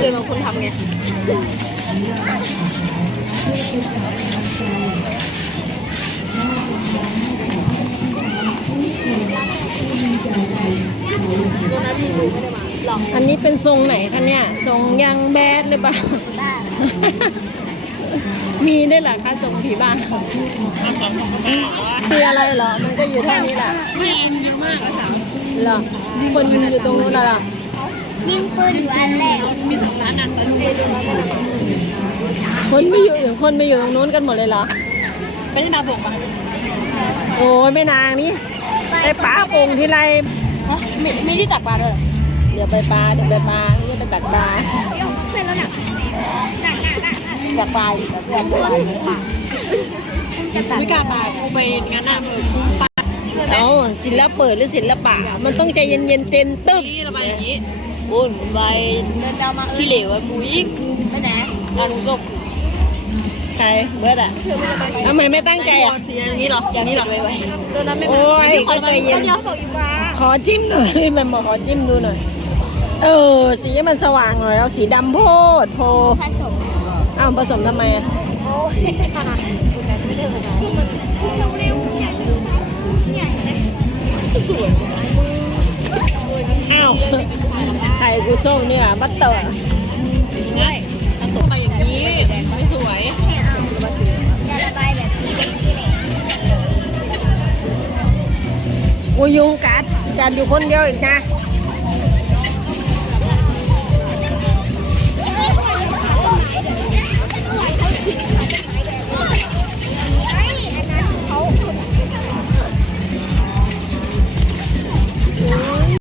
เจอบางคนทำไงตัวนั้นพี่ดูไม่ได้มาหลอกอันนี้เป็นทรงไหนคะเนี่ย ทรงยังแบดหรือเปล่าบ้ามีได้วยเหรอคะทรงผีบ้าคืออะไรเหรอ มันก็อยู่เท่านี้แหละแพงเยอะมากอะค่ะเหรอคนอยู่ตรงนู้นน่ะเหรอ ยิงปืนอยู่อันแรกมีสองร้านนังตอนนี้ด้วยนะคนไม่อยู่คนไม่อยู่ตรงนู้นกันหมดเลยเหรอไม่ได้มาบุกอะโอ้ยไม่นางนี่ไปป้าโป่งทีไรไม่ไม่ได้ตักปลาด้วยเดี๋ยวไปปลาเดี๋ยวไปปลาไม่ได้ไปตักปลาเป็นแล้วหนักตักปลาอยู่แต่เพื่อนปลาไม่กล้าปลากูไปงานหน้าเมืองปลาเอาศิลปะเปิดหรือศิลปะ มันต้องใจเย็นๆเต้นตึ๊บนี่ระบายอย่างนี้ อุ่นใบเดินดาวมาที่เหลวไอ้มุ้ยไปไหนงานหนูศพใครเบิร์ดอะทำไมไม่ตั้งใจอะสีอย่างนี้หรออย่างนี้หรอไปไว้ตัวนั้นไม่โอ้ยก็ใจเย็นเดี๋ยวตกอีกว่าขอจิ้มหน่อยมันมาขอจิ้มดูหน่อยเออสีให้มันสว่างหน่อยเอาสีดำโพดโพผสมอ้าวผสมทำไมอะโอ้ยไม่ได้เลยที่มันเร็วๆใหญ่ใหญ่เลยสวยอ้าวไข่ กูส้มเนี่ยบัตเตอร์ง่ายทำตกไปอย่างนี้ไม่สวยจะระบายแบบนี้กูยุงกัดกัดอยู่คนเดียวอีกนะเ